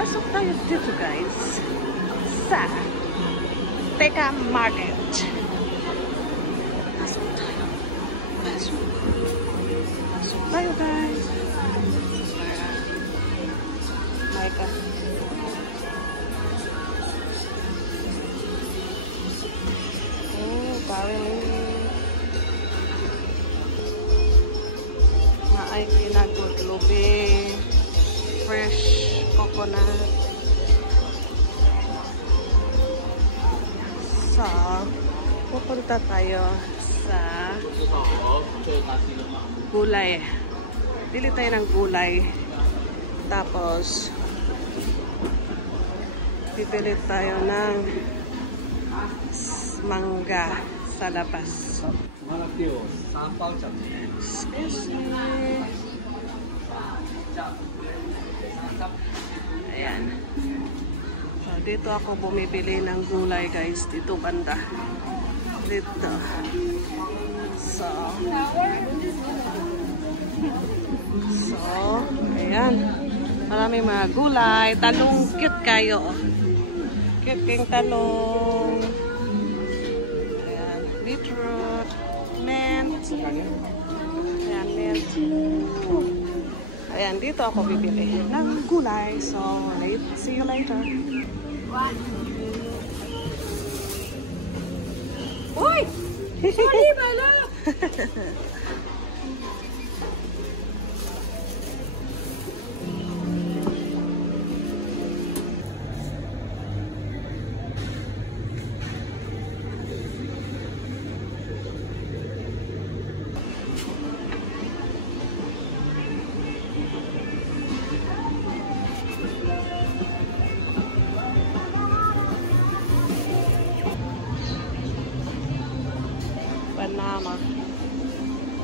Pasok tayo dito guys sa Teka Market. Pasok tayo. Pasok. Pasok tayo guys. Maika. Oh, parang ay pinagot lube, fresh coconut. So, pupunta tayo sa gulay. Bili tayo ng gulay. Tapos, bibili tayo ng mangga sa labas. Excuse me. Ayan. So, dito ako bumibili ng gulay guys. Dito banda. Dito. So, ayan. Maraming mga gulay. Talong cute kayo. Cute king talong. Ayan. Beetroot. Mint. Ayan, mint. Ayan, dito ako bibili ng gulay. So, see you later. Uy! Sorry, Bala!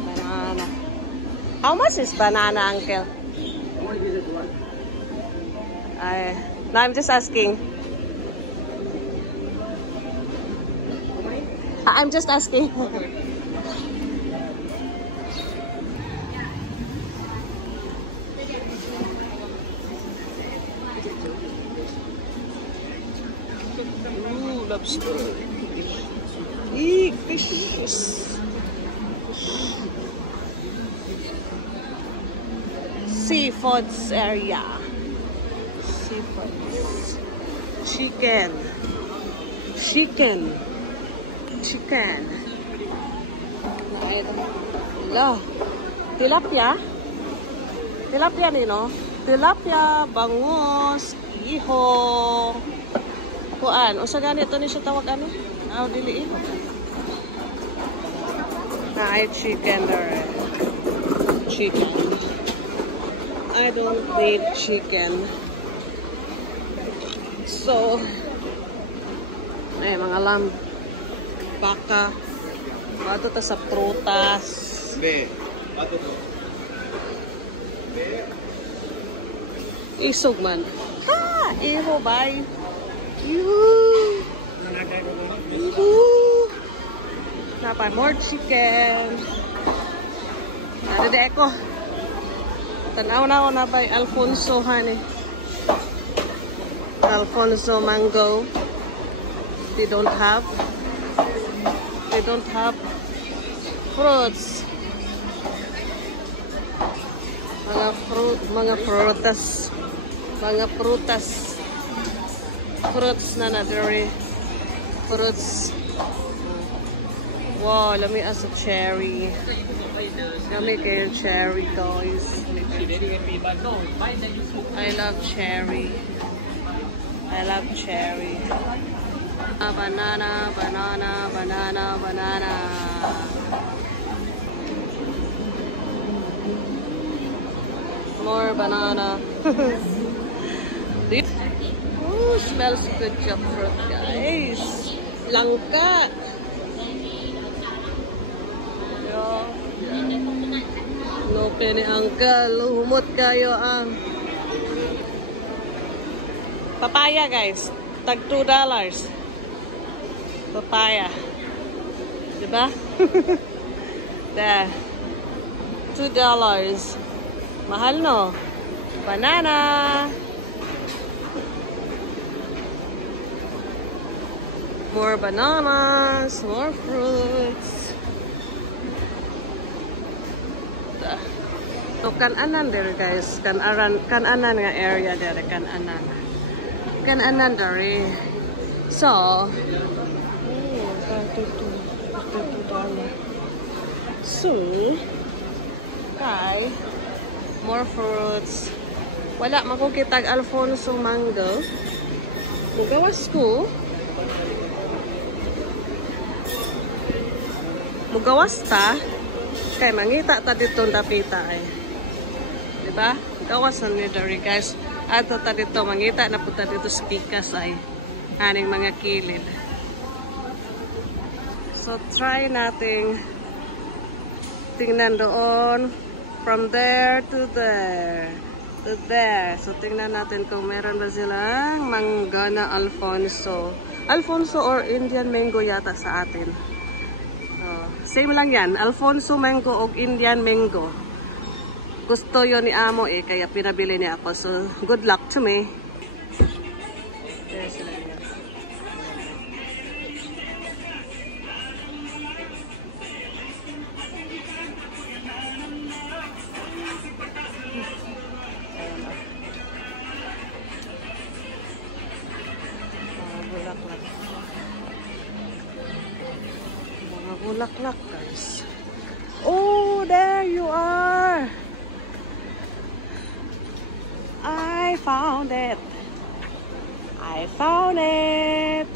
Banana. How much is banana, uncle? No, I'm just asking. I'm just asking. Ooh, lobster. Fishes. Seafoods area. Seafoods. Chicken. Hello. Tilapia. Tilapia nino. Tilapia, bangus, iho. Kuan, usa ganito ni siya tawag ani? Aw dili iho. Ay chicken there. Chicken. I don't need chicken. So, ay mga lamb, baka, bato ta sa prutas. Bato to. Isog man. Ha! Iho, bye. Yoo! Napa, more chicken. Nada ko. Tanaw na ako na ba Alfonso honey. Alfonso mango. They don't have fruits. Mga prutas. Fruits na very fruits. Wow, let me ask a cherry. Let me get a cherry, guys. I love cherry. Banana. More banana. Ooh, smells good fruit, guys. Langka. No penny uncle, humot kayo ang papaya guys, tag $2. Papaya. Diba? There. $2. Mahal no? Banana. More bananas, more fruits. So kan-anan there guys, kan-anan nga area there, kan-anan. Kan-anan there. So, $32. So, kay more fruits. Wala makukitag Alfonso mango. Mugawas ko. Mugawas ta. Kay mangita ta dito dapita ay. Diba? Gawas na ni Dory guys. Ato ta dito mangita na puta dito sa pikas ay. Aning mga kilid. So try nating tingnan doon. From there to there. To there. So tingnan natin kung meron ba silang mangga na Alfonso. Alfonso or Indian mango yata sa atin. Same lang yan. Alfonso mango o Indian mango. Gusto yun ni Amo eh. Kaya pinabili niya ako. So, good luck to me. There's sila niya. Bulaklak. Mga bulaklak guys. Oh, there you are. I found it. I found it.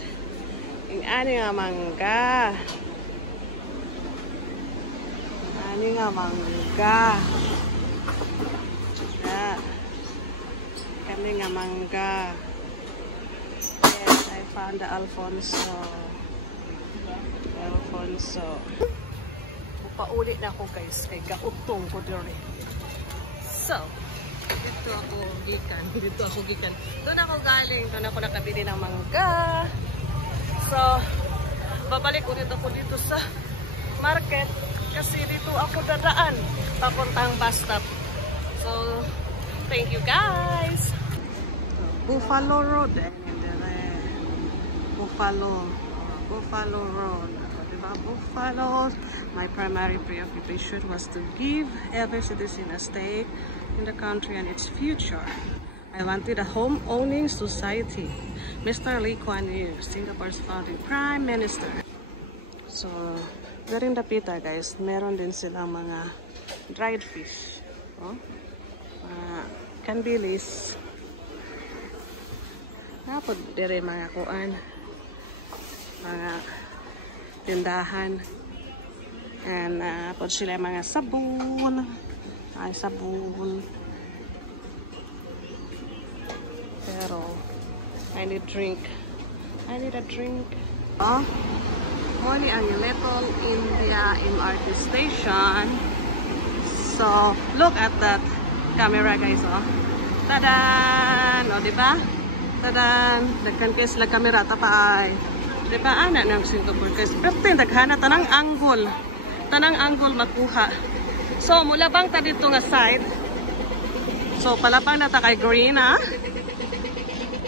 Yung ani nga mangga. Ani nga mangga. Yeah. Kani nga mangga. Yes, I found the Alfonso. Alfonso. Paulit na ako guys. Kay gautong ko dito. So, dito ako gikan. Dito ako gikan. Doon ako galing. Doon ako nakabili ng mangga. So, babalik ulit ako dito sa market. Kasi dito ako dadaan. Papuntang bus stop. So, thank you guys. Buffalo Road. Buffalo Road. Diba? Buffalo. My primary preoccupation was to give every citizen a stake in the country and its future. I wanted a home-owning society. Mr. Lee Kuan Yew, Singapore's founding Prime Minister. So, garing dapita guys, meron din silang mga dried fish. Oh? Canbilis. Napod dire mga kuan. Mga tindahan. And pwede sila mga sabon. Ay, sabon. Pero, I need drink. I need a drink. Oh, muli ang Little India MRT station. So, look at that camera guys, oh. Tadan! O, diba? Tadan! Dagkan kayo sila camera, tapay. Diba, anak ng Singapore guys. Pero daghana, tanang angle. Tanang angle makuha. So, mulabang ta dito nga side. So, palabang na ta kay green, ha?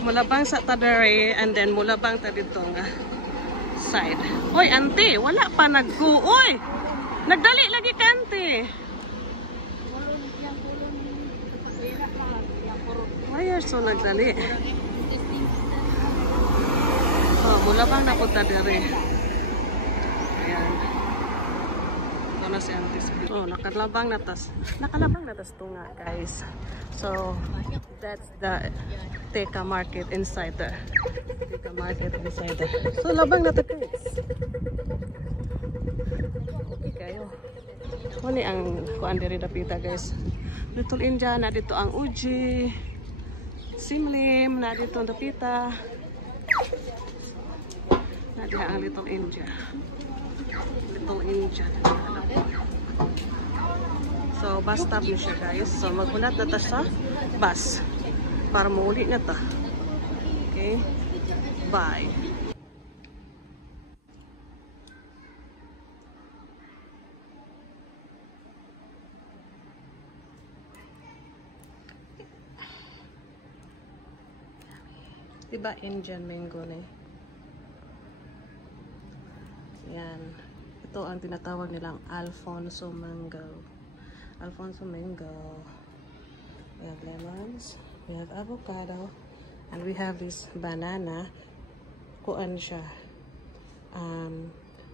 Mulabang sa tadere, and then mulabang ta dito nga side. Oy, auntie, wala pa nag-go. Oy! Nagdali lagi ka, auntie. Why are so nagdali? So, mulabang na po tadere. Ayan. Na si Auntie Speed. Oh, nakalabang natas to nga guys. So that's the Teka market inside there. Teka market inside there. So labang na to guys. Okay kayo. Kuni ang kuan diri dapita guys. Little India na dito ang Uji. Simlim na dito ang dapita. Na diha ang Little India. Little India. So, bus stop na siya guys. So, magpunat na ta sa bus. Para mauli na ta. Okay? Bye. Diba Indian mango na eh? ito ang tinatawag nilang Alfonso mango. Alfonso mango. We have lemons, we have avocado, and we have this banana. Kuan siya.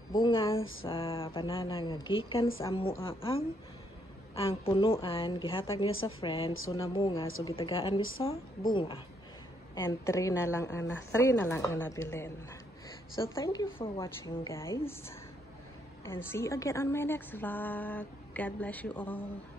Bunga sa banana nga gikan sa amuang ang punuan gihatag niya sa friend, so namunga, so gitagaan ni sa bunga. And 3 na lang ang nabilin. So thank you for watching, guys, and see you again on my next vlog. God bless you all.